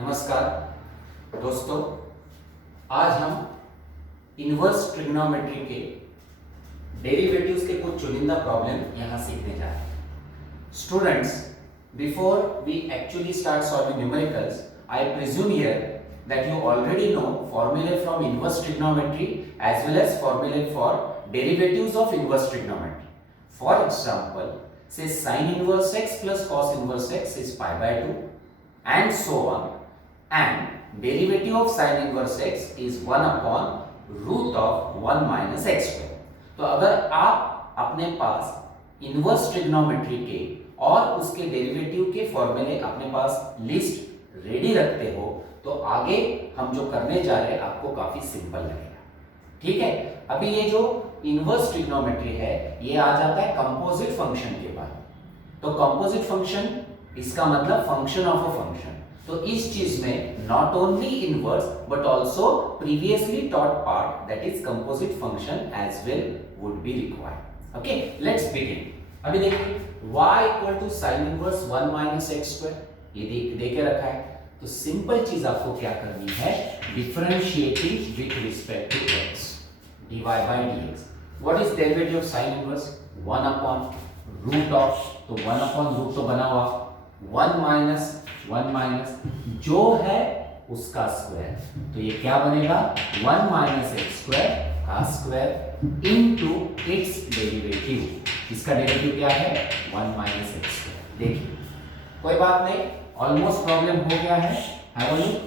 नमस्कार दोस्तों, आज हम इनवर्स ट्रिग्नोमेट्री के डेरिवेटिव्स के कुछ चुनिंदा प्रॉब्लम यहाँ सीखने जा रहे हैं। Students, before we actually start solving numericals, I presume here that you already know formulae from inverse trigonometry as well as formulae for derivatives of inverse trigonometry. For example, say sin inverse x plus cos inverse x is pi by 2 and so on, and derivative of sin inverse x is 1 upon root of 1 minus x square. तो अगर आप अपने पास inverse trigonometry के और उसके derivative के फॉर्मूले अपने पास लिस्ट रेडी रखते हो तो आगे हम जो करने जा रहे हैं आपको काफी सिंपल लगेगा। ठीक है, अभी ये जो इनवर्स ट्रिग्नोमेट्री है ये आ जाता है कंपोजिट फंक्शन के बाद। तो कंपोजिट फंक्शन इसका मतलब फंक्शन ऑफ अ फंक्शन। तो इस चीज में not only inverse but also previously taught part that is composite function as well would be required. Okay, let's begin. अभी देखिए y equal to sine inverse 1 minus x square ये दे के रखा है। तो सिंपल चीज आपको क्या करनी है, differentiating with respect to x dy by dx। What is derivative of sine inverse 1 upon root of, तो 1 अपॉन रूट तो बना हुआ 1 माइनस जो है उसका स्क्वायर। तो ये क्या बनेगा 1 माइनस एक्स स्क्वायर का स्क्वायर इनटू इट्स डेरिवेटिव। इसका डेरिवेटिव क्या है 1 माइनस एक्स स्क्वायर। देखिए कोई बात नहीं, ऑलमोस्ट प्रॉब्लम हो गया है। हैव अ लुक,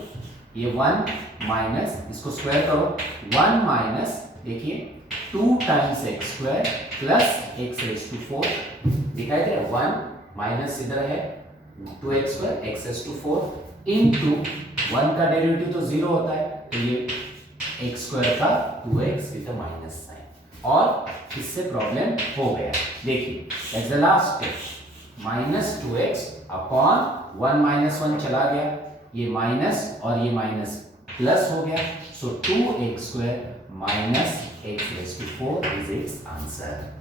ये 1 माइनस, इसको स्क्वायर करो 1 माइनस, देखिए 2 times x square plus x raise to 4 दिखाई दे रहा है। 1 माइनस इधर है 2x square x raise to 4 into 1 का डेरिवेटिव तो 0 होता है, तो ये x स्क्वायर का 2x with a minus sign. और इससे प्रॉब्लम हो गया। देखिए that's the last step, minus 2x upon 1 minus 1 चला गया, ये माइनस और ये माइनस प्लस हो गया। So 2x square minus x raise to 4 is its answer.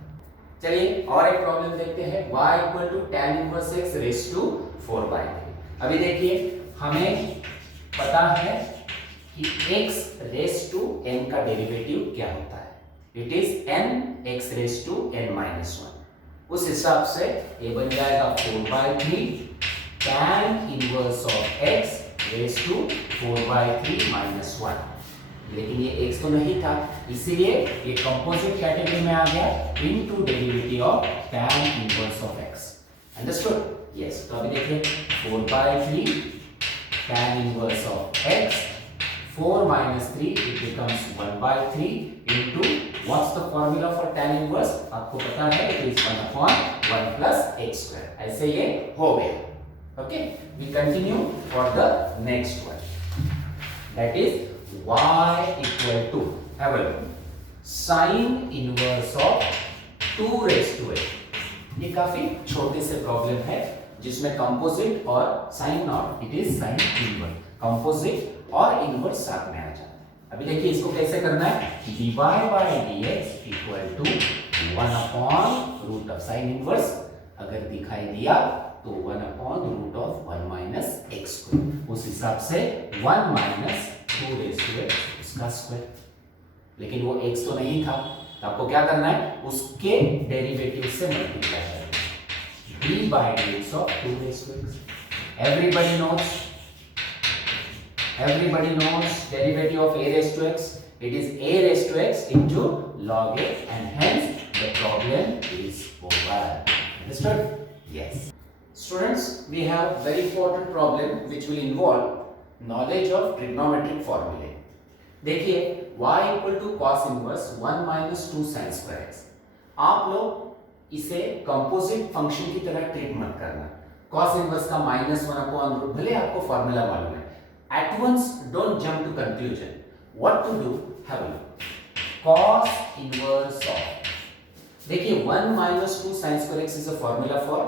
चलिए और एक प्रॉब्लम देखते हैं, y equal to tan inverse x raise to 4/3। अभी देखिए हमें पता है कि x रेज टू n का डेरिवेटिव क्या होता है, it is n x raise to n minus 1। उस हिसाब से ये बन जाएगा 4/3 tan inverse of x raise to 4/3 minus 1। लेकिन ये x तो नहीं था, इसीलिए ये कंपोजिट कैटेगरी में आ गया into derivative of tan inverse of x। Understood? Yes. तो अभी देखिए 4/3 tan inverse of x 4 minus 3 it becomes 1/3 into what's the formula for tan inverse? आपको पता है it is 1 upon 1 plus x square। ऐसे ये हो गया। Okay, we continue for the next one, that is y equal to, have a look, sin inverse of 2 raised to 8। ये काफी छोटे से प्रॉब्लम है जिसमें कंपोजिट और sine not, it is sine inverse, composite और इनवर्स साथ में आ जाता है। अभी देखिए इसको कैसे करना है, dy by dx equal to 1 upon root of sine inverse, अगर दिखाई दिया तो 1 upon root of 1 minus x square. उस हिसाब से 1 माइनस 2 रेज टू x उसका स्क्वायर, लेकिन वो x तो नहीं था, तो आपको क्या करना है उसके डेरिवेटिव से मल्टीप्लाई करना है, d by dx of 2 raised to x। Everybody knows derivative of a raised to x, it is a raised to x into log a, and hence the problem is over। Understood? Yes. Students, we have very important problem which will involve knowledge of trigonometric formulae। देखिए y equal to cos inverse 1 minus 2 sin square x। आप लोग इसे composite function की तरह treat मत करना। cos inverse का -1 upon root, भले आपको फार्मूला मालूम है, at once don't jump to conclusion। what to do, have a look, cos inverse of, देखिए 1 minus 2 sin square x is a formula for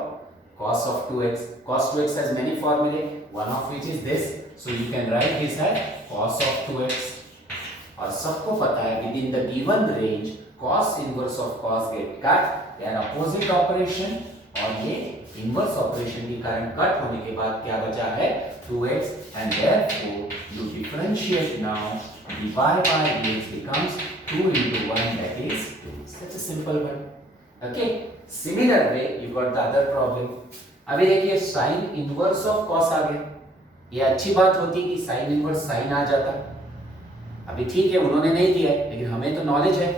cos of 2x। cos 2x has many formulae, one of which is this, so you can write this as cos of 2x। और सबको पता है within the given range cos inverse of cos get cut, they are opposite operation, और ये inverse operation के कारण cut होने के बाद क्या बचा है 2x and therefore you differentiate now. dy by dx becomes 2 into 1, that is 2. Such a simple one. Okay. Similar way you got the other problem. अभी देखिए sin inverse of cos आ गया. ये अच्छी बात होती कि sin inverse sin आ जाता. अभी ठीक है उन्होंने नहीं दिया है लेकिन हमें तो नॉलेज है.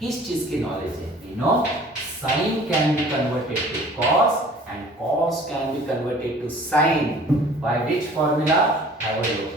किस चीज की नॉलेज है? We know sin can be converted to cos and cos can be converted to sin. By which formula? Have a look.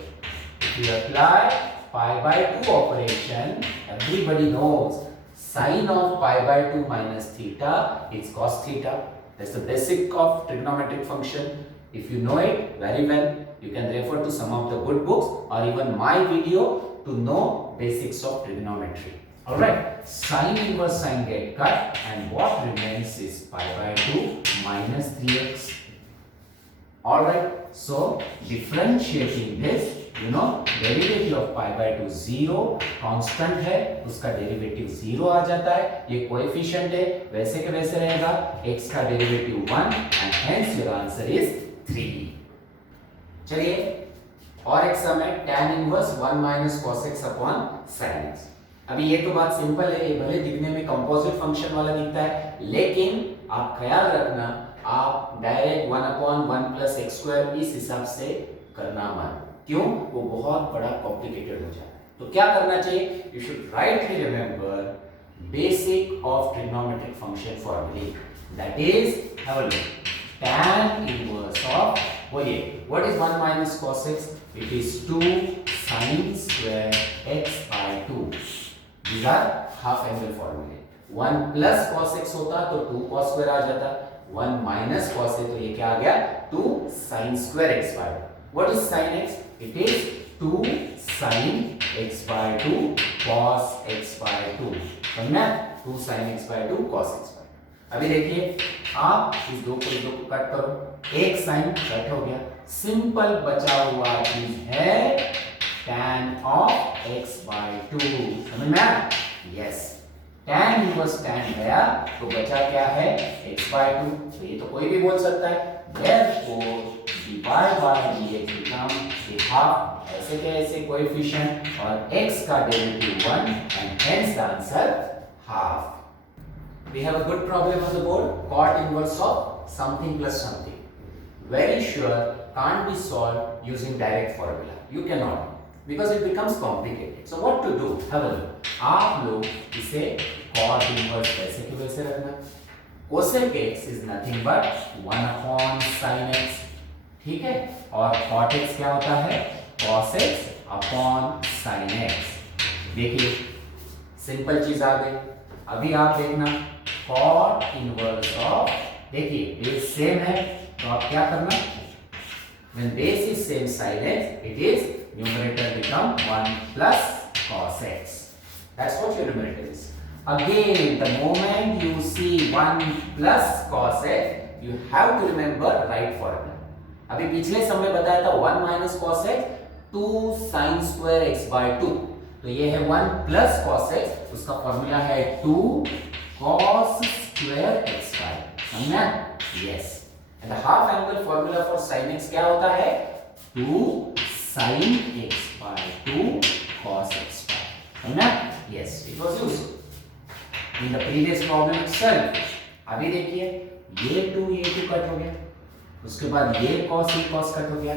If you apply pi by 2 operation, everybody knows sin of pi by 2 minus theta is cos theta. That's the basic of trigonometric function. If you know it very well, you can refer to some of the good books or even my video to know basics of trigonometry. Alright, sin inverse sin get cut and what remains is pi by 2 minus 3x. Alright, so differentiating this, you know, derivative of pi by 2 0 constant है, उसका derivative 0 आ जाता है. ये coefficient है, वैसे के वैसे रहेगा. x का derivative 1 and hence your answer is 3. चलिए और एक सम है tan inverse 1 minus cos x upon sin x. अभी ये तो बात सिंपल है, ये भले दिखने में कंपोजिट फंक्शन वाला दिखता है लेकिन आप ख्याल रखना आप direct 1 upon 1 plus x square इस हिसाब से करना मत. क्यों? वो बहुत बड़ा कॉम्प्लिकेटेड हो जाता है. तो क्या करना चाहिए? You should rightly remember basic of trigonometric function फॉर्मूले. That is have a look. tan inverse of, बोलिए, what is 1 minus cos x? It is 2 sin square x by 2. These are half angle formulae. 1 plus cos x होता तो 2 cos square आ जाता. 1 minus cos है तो ये क्या आ गया? 2 sin square x by 2. What is sin x? It is 2 sin x by 2 cos x by 2. समझना? 2 sin x by 2 cos x by 2. अभी देखिए आप इस दो को कट करो. एक साइन कट हो गया. सिंपल बचा हुआ चीज है tan of x by 2. समझ में आया? यस. tan इनवर्स tan गया तो बचा क्या है? x by 2. तो ये तो कोई भी बोल सकता है. Therefore dy by dx become a half. ऐसे के ऐसे कोएफिशिएंट और x का derivative 1 and hence the answer half. We have a good problem on the board. Cot inverse of something plus something. Very sure can't be solved using direct formula. You cannot because it becomes complicated. So what to do? Have a look. आप लोग इसे cot inverse वैसे के वैसे रखना. cosec x is nothing but 1 upon sin x. ठीक है? और cot x क्या होता है? cos x upon sin x. देखिए सिंपल चीज आ गई. अभी आप देखना cot inverse of, देखिए बेस सेम है तो आप क्या करना? When base is same sin x, it is numerator become 1 plus cos x. That's what your numerator is. Again, the moment you see 1 plus cos x, you have to remember right formula. अभी पिछले समय बताया था 1 minus cos x 2 sin square x by 2. तो ये है 1 plus cos x, उसका formula है 2 cos square x by. समझना? Yes. And the half angle formula for sin x क्या होता है? 2 sin x by 2 cos x by. समझना? Yes. It was used in the previous problem itself. अभी देखिए ये 2 कट हो गया. उसके बाद ये cos कट हो गया.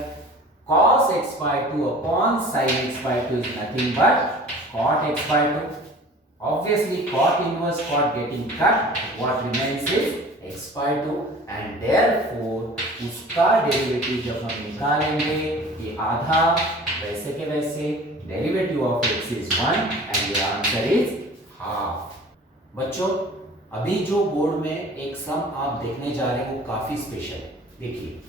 cos x by 2 upon sin x by 2 is nothing but cot x by 2. Obviously cot inverse cot getting cut, what remains is x by 2 and therefore उसका डेरिवेटिव जब हम निकालेंगे ये आधा वैसे के वैसे derivative of x is 1 and your answer is half. बच्चों अभी जो बोर्ड में एक सम आप देखने जा रहे हैं वो काफी स्पेशल है. देखिए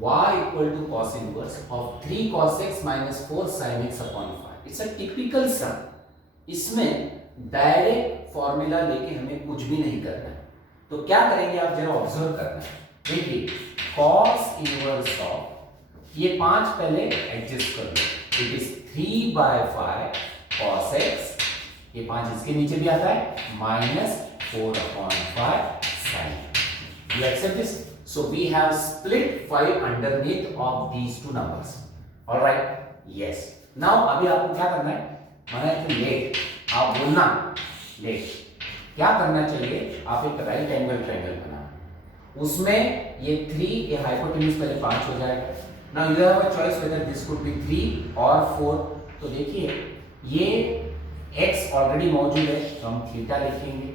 y equal to cos inverse of 3 cos x minus 4 sin x upon 5. It's a typical sum. इसमें डायरेक्ट फॉर्मूला लेके हमें कुछ भी नहीं करना है. तो क्या करेंगे आप जरा ऑब्जर्व करना. देखिए cos इनवर्स ऑफ ये 5 पहले एडजस्ट कर लो. It is 3 by 5 cos x. ये 5 इसके नीचे भी आता है minus 4 upon 5 sin. You accept this? So we have split 5 underneath of these two numbers. Alright, yes. Now अभी आपको क्या करना है, मैंने लेट, आप बोलना लेट, क्या करना चाहिए, आप एक राइट एंगल ट्रायंगल बनाना, उसमें ये 3, ये हाइपोटेन्यूज पहले 5 हो जाएगा। Now you have a choice whether this could be 3 और 4। तो देखिए ये x ऑलरेडी मौजूद है तो हम थीटा लिखेंगे।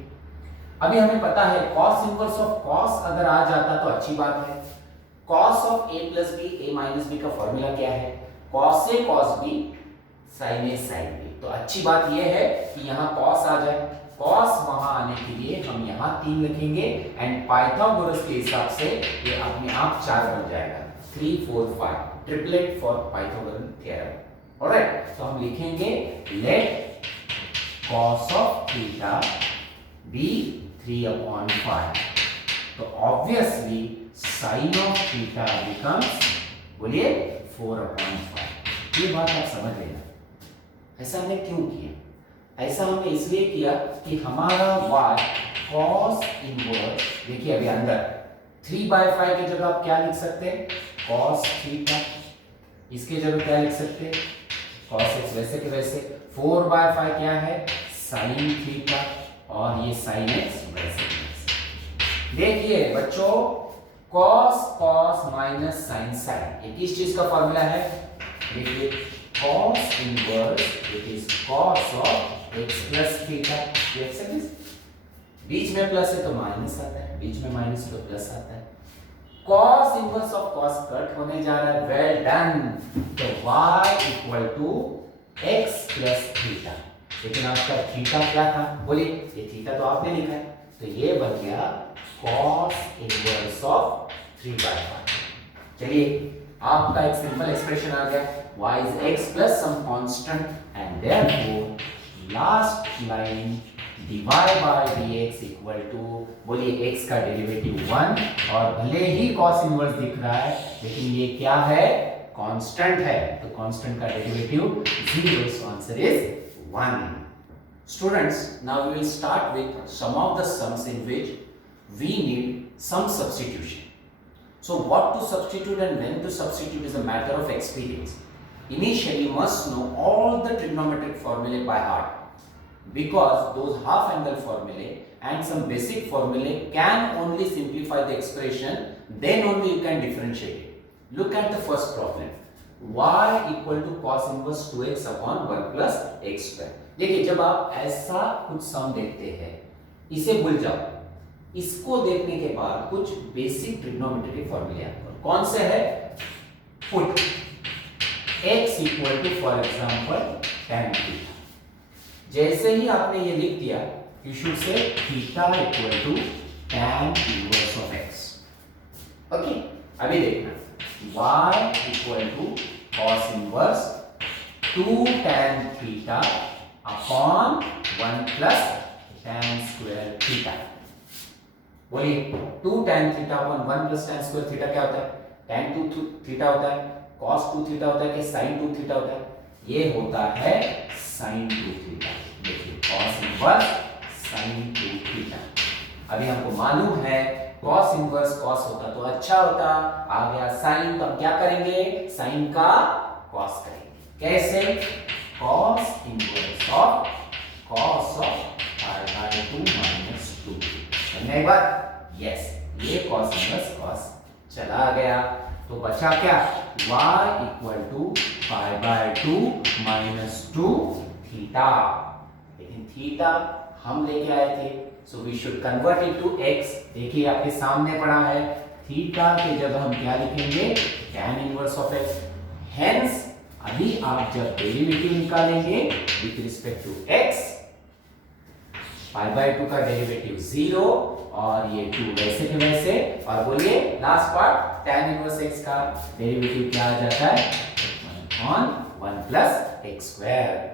अभी हमें पता है cos इनवर्स ऑफ cos अगर आ जाता तो अच्छी बात है। cos of a plus b, a minus b का फॉर्मूला क्या है, cos a cos b sin a sin b। तो अच्छी बात यह है कि यहाँ cos आ जाए, cos वहां आने के लिए हम यहाँ 3 लिखेंगे एंड पाइथागोरस के हिसाब से ये अपने आप 4 बन जाएगा, 3 4 5, triplet for Pythagorean theorem. Alright, तो हम लिखेंगे let cos of theta be 3/5, तो obviously sin of theta becomes, बोलिए 4/5। ये बात आप समझ लेना। ऐसा हमने क्यों किया, ऐसा हमने इसलिए किया कि हमारा y cos इनवर्स, देखिए अभी अंदर 3/5 की जगह आप क्या लिख सकते हैं, cos थीटा, इसके जगह क्या लिख सकते हैं, cos x, वैसे के वैसे 4/5 क्या है, sin थीटा, और ये sin x वैसे के वैसे। देखिए बच्चों cos cos minus sin sin, ये किस चीज का फॉर्मूला है, देखिए cos inverse it is cos of x plus theta, ये x है, बीच में प्लस है तो माइनस आता है, बीच में माइनस तो प्लस आता है। cos inverse of cos cut होने जा रहा है, वेल डन। तो y equal to x plus theta, लेकिन आपका थीटा क्या था, बोलिए, ये थीटा तो आपने लिखा है, तो ये बन गया cos इनवर्स ऑफ 3/5। चलिए आपका एक सिंपल एक्सप्रेशन आ गया, y is x plus some constant and therefore last line dy by dx equal to, बोलिए x का डेरिवेटिव 1, और भले ही cos इनवर्स दिख रहा है लेकिन ये क्या है, कांस्टेंट है, तो कांस्टेंट का derivative 0, so answer is 1. Students, now we will start with some of the sums in which we need some substitution. So what to substitute and when to substitute is a matter of experience. Initially you must know all the trigonometric formulae by heart, because those half angle formulae and some basic formulae can only simplify the expression, then only you can differentiate it. Look at the first problem, y equal to cos inverse 2x upon 1 plus x square. देखिए जब आप ऐसा कुछ सम देखते हैं इसे भूल जाओ, इसको देखने के बाद कुछ बेसिक ट्रिग्नोमेट्री फॉर्मूले आपको कौन से है, put x equal to for example tan theta, जैसे ही आपने ये लिख दिया you should say theta equal to tan inverse of x। Okay, अभी देखना y equal to cos inverse 2 tan theta upon 1 plus tan square theta. बोलिए 2 tan theta upon 1 plus tan square theta क्या होता है, tan 2 थीटा होता है, cos 2 theta होता है कि sin 2 थीटा होता है, ये होता है sin 2 थीटा। देखिए cos इनवर्स sin 2 थीटा। अभी हमको मालूम है cos इनवर्स cos होता तो अच्छा होता, आ गया sin, तो हम क्या करेंगे, sin का cos करेंगे, कैसे, cos inverse of cos of pi/2 minus 2। समझे एक बार, यस, ये cos इनवर्स cos चला गया, तो बचा क्या, y equal to pi/2 minus 2 theta, लेकिन थीटा हम लेके आए थे, so we should convert it to x। देखिए आपके सामने पड़ा है, थीटा के जगह हम क्या लिखेंगे, tan inverse of x। Hence अभी आप जब डेरिवेटिव निकालेंगे with respect to x, pi/2 का डेरिवेटिव 0 और ये 2 वैसे के वैसे, और बोलिए last part tan inverse x का डेरिवेटिव क्या आ जाता है, 1 प्लस x स्क्वायर।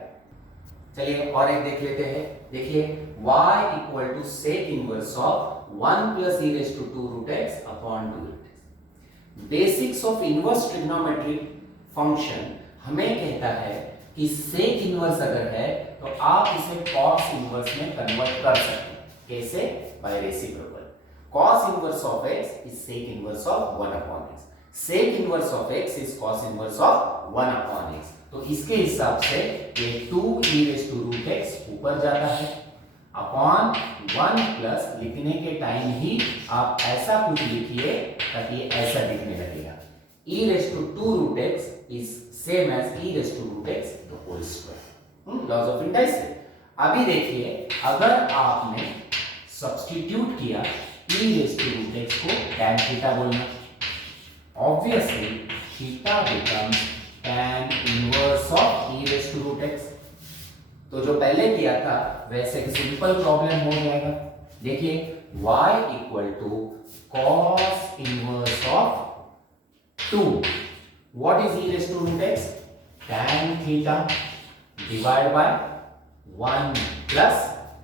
चलिए और एक देख लेते हैं, देखिए y equal to sec inverse of 1 plus e raise to 2 root x upon 2 root x। Basics of inverse trigonometric function हमें कहता है कि सेक इनवर्स अगर है तो आप इसे cos इनवर्स में कन्वर्ट कर सकते हैं, कैसे, by reciprocal. cos inverse of x is sec inverse of 1 upon x, sec inverse of x is cos inverse of 1 upon x. तो इसके हिसाब से ये 2e⁻x ऊपर जाता है अपॉन 1 प्लस, लिखने के टाइम ही आप ऐसा कुछ लिखिए ताकि ऐसा दिखने लगेगा। e⁻√x is same as e⁻√x the whole square. Laws of indices. अभी देखिए, अगर आपने सब्स्टिट्यूट किया e⁻√x को tan थीटा बोलना, obviously theta becomes tan inverse of e⁻√x। तो जो पहले किया था वैसे एक सिंपल प्रॉब्लम हो जाएगा। देखिए y equal to cos inverse of 2, what is e⁻√x? tan theta divide by 1 plus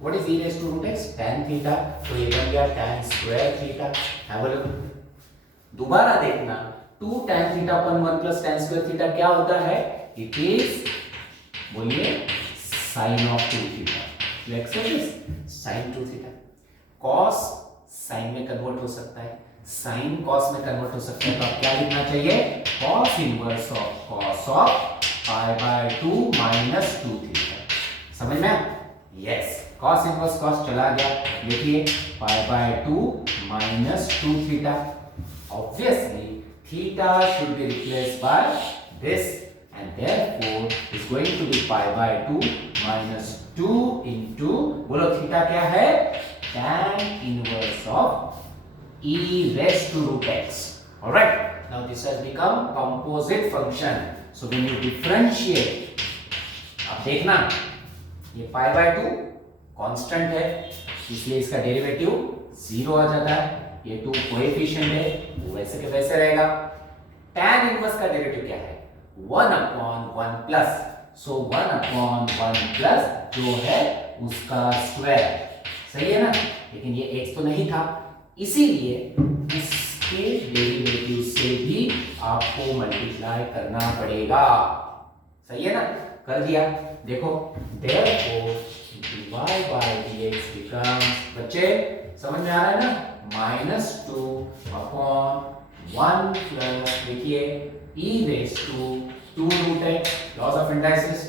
what is e⁻√x? tan theta. तो ये बन गया tan square theta. Have a look, दोबारा देखना 2 tan theta upon 1 plus tan square theta क्या होता है? It is, बोलिए, sin of 2 theta. You accept this? sin 2 theta. cos sin में कन्वर्ट हो सकता है, sin cos में कन्वर्ट हो सकता है, तो अब क्या लिखना चाहिए? cos inverse of cos of π/2 minus 2 theta. समझ में? यस, cos इनवर्स cos चला गया, देखिए π/2 minus 2 theta. Obviously theta should be replaced by this, and therefore is going to be π/2 minus 2 into, बोलो थीटा क्या है? tan inverse of e⁻√x. Alright, now this has become composite function. So when you differentiate, अब देखना ये π/2 constant है, इसलिए इसका derivative 0 आ जाता है। ये 2 कोएफिशिएंट है, वो वैसे के वैसे रहेगा। tan इनवर्स का डेरिवेटिव क्या है? 1 अपॉन 1 प्लस, सो 1 अपॉन 1 प्लस जो है उसका स्क्वायर। सही है ना? लेकिन ये x तो नहीं था, इसीलिए इसके डेरिवेटिव से भी आपको मल्टीप्लाई करना पड़ेगा। सही है ना? कर दिया। देखो therefore dy by dx becomes, बच्चे समझ में आ रहा है ना? -2 अपॉन 1 प्लस, देखिए e⁻²√x, लॉस ऑफ इंडाइसिस।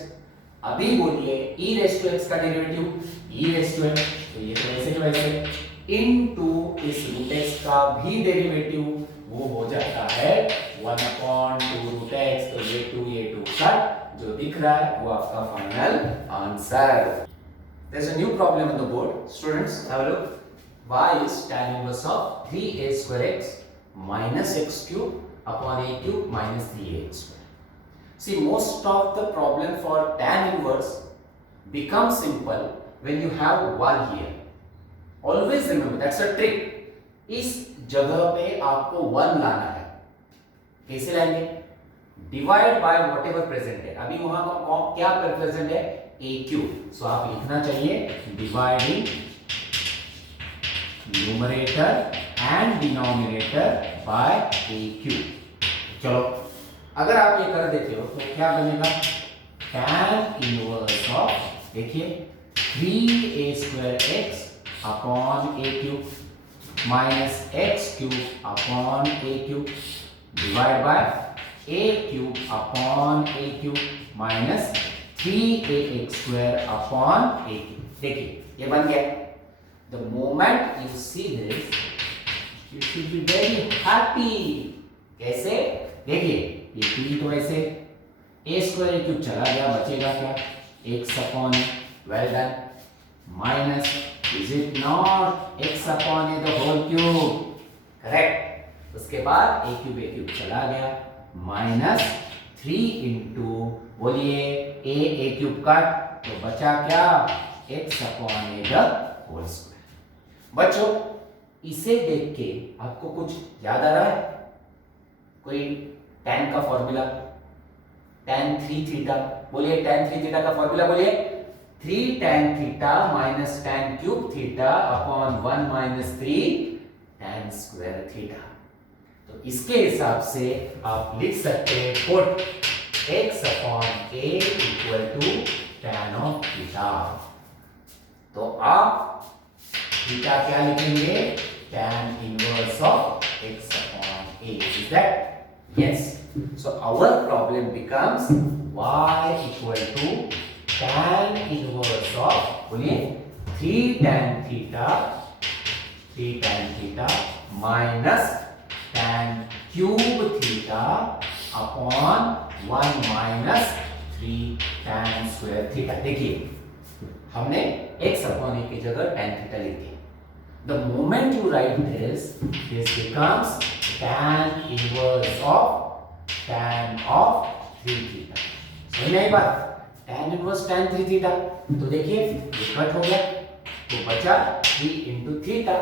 अभी बोलिए e⁻x का डेरिवेटिव e⁻x, तो ये तो वैसे के वैसे इनटू इस √x का भी डेरिवेटिव वो हो जाता है 1 अपॉन 2√x। तो ये 2 कट, जो दिख रहा है वो आपका final answer. There's a new problem on the board. Students, have a look. Y is tan inverse of 3a square x minus x cube upon a cube minus 3ax square. See, most of the problem for tan inverse becomes simple when you have 1 here. Always remember, that's a trick. इस जगह पे आपको 1 लाना है। कैसे लाएंगे? Divide by whatever present है। अभी वहां का क्या प्रेजेंट है? a cube. सो आप लिखना चाहिए dividing numerator and denominator by a cube. चलो, अगर आप ये कर देते हो तो क्या बनेगा? tan इनवर्स ऑफ, देखिए 3a square x upon a cube minus x cube upon a cube divide by a cube upon a cube minus 3ax square upon a cube. देखिए ये बन गया। The moment you see this, you should be very happy. कैसे? देखिए ये 3 तो ऐसे a square a cube चला गया, बचेगा क्या? x upon, well done, minus, is it not x upon a the whole cube? Correct. उसके बाद a क्यूब चला गया, माइनस 3 इंटू, बोलिए a क्यूब कट, तो बचा क्या? x upon a the whole square. बच्चों, इसे देख के आपको कुछ याद आ रहा है? कोई tan का फॉर्मूला, tan 3 थीटा, बोलिए tan 3 थीटा का फॉर्मूला बोलिए। 3 tan theta minus tan cube theta upon 1 minus 3 tan square theta. तो इसके हिसाब से आप लिख सकते हैं put x upon a equal to tan of theta. तो आप थीटा क्या लिखेंगे? tan inverse of x upon a। Is that? Yes. So our problem becomes y equal to tan inverse of, बोलिए, 3 tan theta minus tan cube theta upon 1 minus 3 tan square theta. देखिए हमने x upon a की जगह tan theta लिख दिया. The moment you write this becomes tan inverse of tan of 3 theta. समझ में आई बात? tan inverse tan 3 theta. तो देखिए ये कट हो गया तो बचा 3 into theta.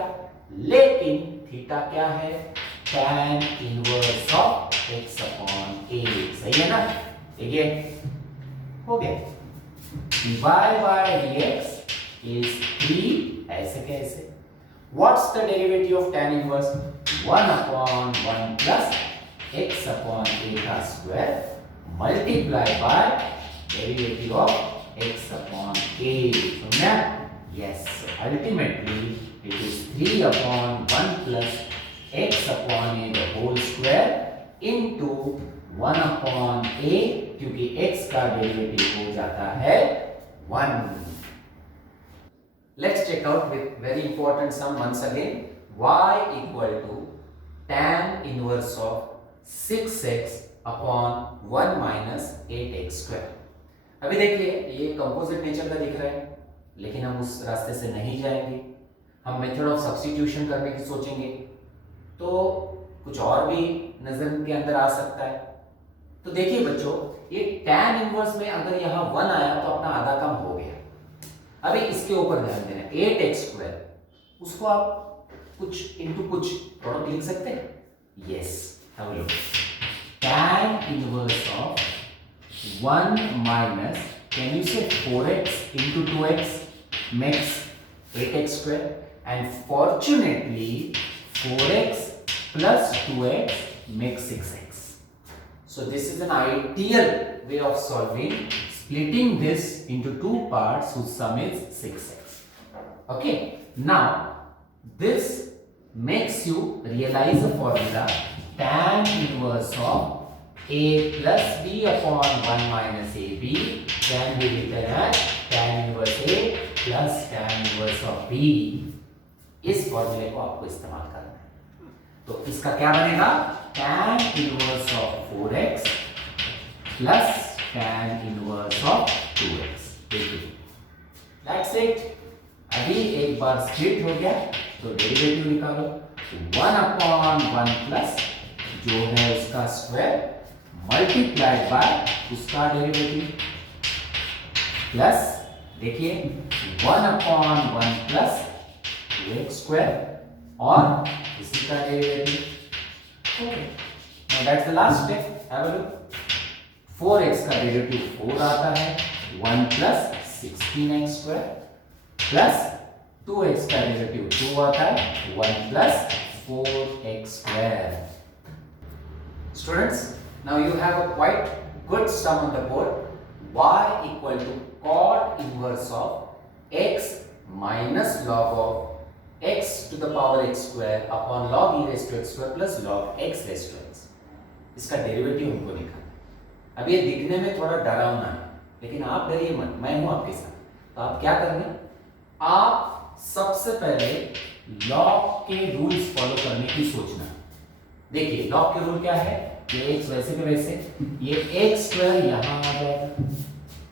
लेकिन थीटा क्या है? tan inverse of x upon a. सही है ना? देखिए हो गया. dy by dx is 3 ऐसे कैसे? What's the derivative of tan inverse? 1 upon 1 plus x upon a square multiplied by derivative of x upon a. समझा? Yes. So ultimately it is 3 upon 1 plus x upon a the whole square into 1 upon a, क्योंकि x का derivative हो जाता है 1. Let's check out with very important sum once again. Y equal to tan inverse of 6x upon 1 minus 8x square. अभी देखिए ये composite nature का दिख रहा है, लेकिन हम उस रास्ते से नहीं जाएंगे. हम मेथड ऑफ सब्स्टिट्यूशन करने की सोचेंगे तो कुछ और भी नजर के अंदर आ सकता है. तो देखिए बच्चों, ये tan इनवर्स में अगर यहाँ 1 आया तो अपना आधा काम हो गया. अभी इसके ऊपर ध्यान देना, 8x स्क्वायर, उसको आप कुछ इनटू कुछ प्रोडक्ट लिख सकते हैं. Yes, have a look. tan inverse of 1 minus, can you से 4x into 2x makes 8x square, and fortunately 4x plus 2x makes 6x. So this is an ideal way of solving, splitting this into two parts whose sum is 6x. Okay, now this makes you realize the formula tan inverse of a plus b upon 1 minus ab can be written as tan inverse a plus tan inverse of b. इस फॉर्मूले को आपको इस्तेमाल करना है. तो इसका क्या बनेगा? tan inverse of 4x plus tan inverse of 2x. देखिए, that's it. अभी एक बार स्प्लिट हो गया तो डेरिवेटिव निकालो. 1 upon 1 प्लस जो है उसका स्क्वायर मल्टीप्लाइड बाय उसका डेरिवेटिव प्लस, देखिए 1 upon 1 प्लस 2x स्क्वायर और इसी का derivative. Okay, now that's the last step. Have a look. 4x का डेरिवेटिव 4 आता है, 1 plus 16x square plus 2x का डेरिवेटिव 2 आता है, 1 plus 4x square. Students, now you have a quite good sum on the board. Y equal to cot inverse of x minus log of x to the power x square upon log e raised to x square plus log x raised to x. इसका derivative हमको निकालना. अब ये दिखने में थोड़ा डरावना है, लेकिन आप डरिए मत, मैं हूं आपके साथ. तो आप क्या करेंगे? आप सबसे पहले लॉग के रूल्स फॉलो करने की सोचना. देखिए लॉग के रूल क्या है? ये x वैसे के वैसे, ये x स्क्वायर यहां आ जाएगा.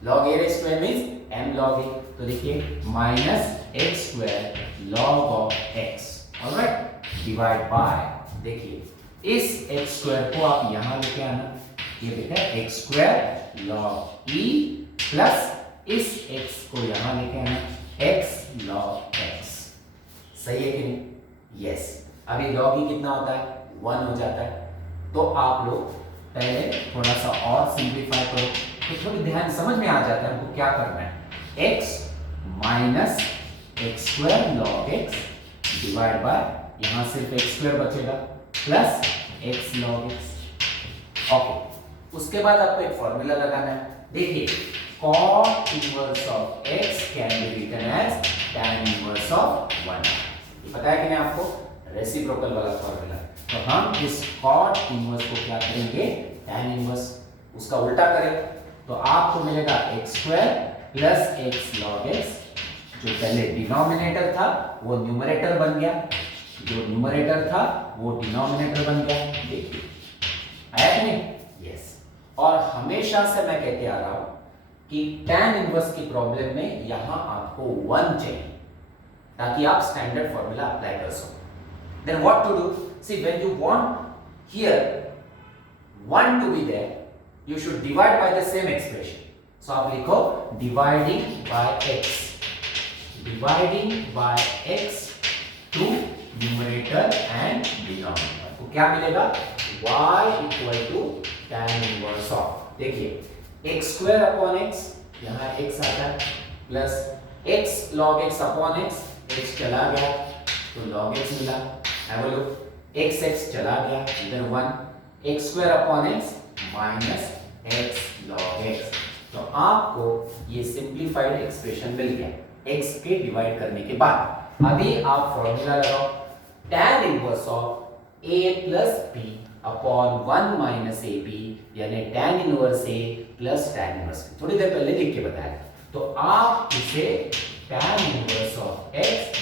log a raised square means m log a. तो देखिए minus x square log of x. Alright, divide by, देखिए इस x स्क्वायर को आप यहां लेके आना. ये देखा x square log e plus इस x को यहां लेके आना x log x. सही है कि नहीं? यस. अभी log e कितना होता है? 1 हो जाता है. तो आप लोग पहले थोड़ा सा और सिंप्लीफाई करो तो थोड़ी ध्यान समझ में आ जाता है हमको क्या करना है. x minus x square log x divide by, यहां सिर्फ x स्क्वायर बचेगा plus x log x. Okay, उसके बाद आपको एक फॉर्मूला लगाना है. देखिए cot inverse of x can be written as tan inverse of 1. ये पता है कि नहीं आपको? रेसिप्रोकल वाला फॉर्मूला. तो हम इस cot इनवर्स को क्या करेंगे? tan इनवर्स, उसका उल्टा करें तो आपको मिलेगा x square plus x log x, जो पहले डिनोमिनेटर था वो न्यूमरेटर बन गया, जो न्यूमरेटर था वो डिनोमिनेटर बन गया। देखिए आया कि नहीं? यस। और हमेशा से मैं कहते आ रहा हूं कि tan इनवर्स की प्रॉब्लम में यहां आपको 1 चाहिए ताकि आप स्टैंडर्ड फॉर्मूला अप्लाई कर सको। Then what to do? See when you want here 1 to be there, you should divide by the same expression. So आप लिखो dividing by x, dividing by x to numerator and denominator, तो क्या मिलेगा? y equal to tan inverse of, देखिए x square upon x, यहाँ x आता है, plus x log x upon x, x चला गया तो log x मिला, have a look, x x चला गया इधर 1, x square upon x minus x log x, तो आपको ये सिंप्लीफाइड एक्सप्रेशन मिल गया x के डिवाइड करने के बाद। अभी आप फॉर्मूला लगाओ, tan inverse of a plus b upon 1 minus ab, यानी tan inverse a plus tan inverse b, थोड़ी देर पहले लिख के बताया। तो आप इसे tan inverse of x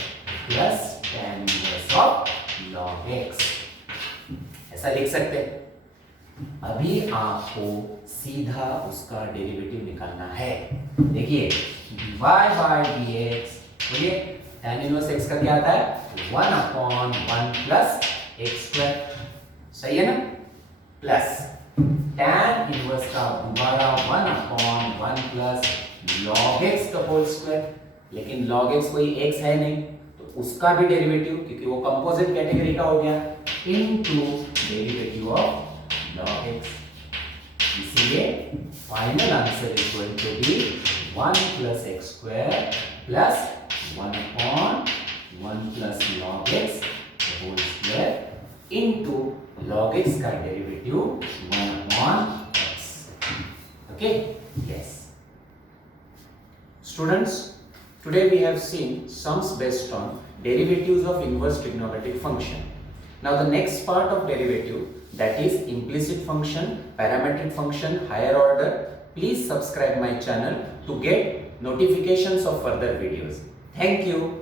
plus tan inverse of log x ऐसा लिख सकते हैं। अभी आपको सीधा उसका डेरिवेटिव निकालना है। देखिए dy by dx, बोलिए tan इनवर्स x का क्या आता है? 1 अपॉन 1 प्लस x स्क्वायर, सही है ना? प्लस tan इनवर्स का दोबारा 1 अपॉन 1 प्लस log x का होल स्क्वायर, लेकिन log x कोई x है नहीं तो उसका भी डेरिवेटिव, क्योंकि वो कंपोजिट कैटेगरी का हो गया, into derivative of log x, इसलिए final answer equal to be 1 plus x square plus 1 upon 1 plus log x whole square into log x का derivative 1 upon x। Okay, yes students, today we have seen sums based on derivatives of inverse trigonometric function. Now the next part of derivative, that is implicit function, parametric function, higher order. Please subscribe my channel to get notifications of further videos. Thank you.